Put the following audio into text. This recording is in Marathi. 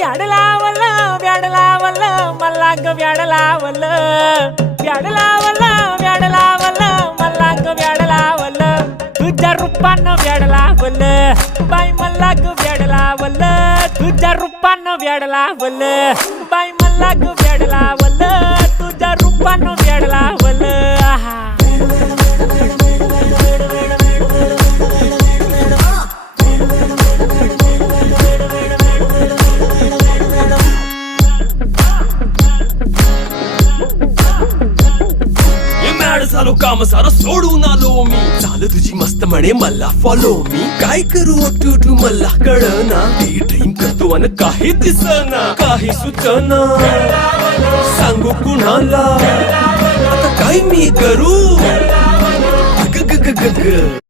व्याड लावलं व्याड लावलं मला ग व्याड लावलं व्याड लावलं व्याड लावलं मला ग व्याड लावलं तुझ्या रूपानं व्याड लावलं बाई मला ग व्याड लावलं तुझ्या रूपानं व्याड लावलं बाई मला ग व्याड लावलं तुझ्या रूपानं व्याड लावलं आहा झालो काम सारं सोडून आलो मी चाल तुझी मस्त म्हणे मला फॉलो मी काय करू टू मला कळना ती ड्रीम करतो अन काही दिसना काही सुचना सांगू कुणाला आता काय मी करू ग ग ग ग ग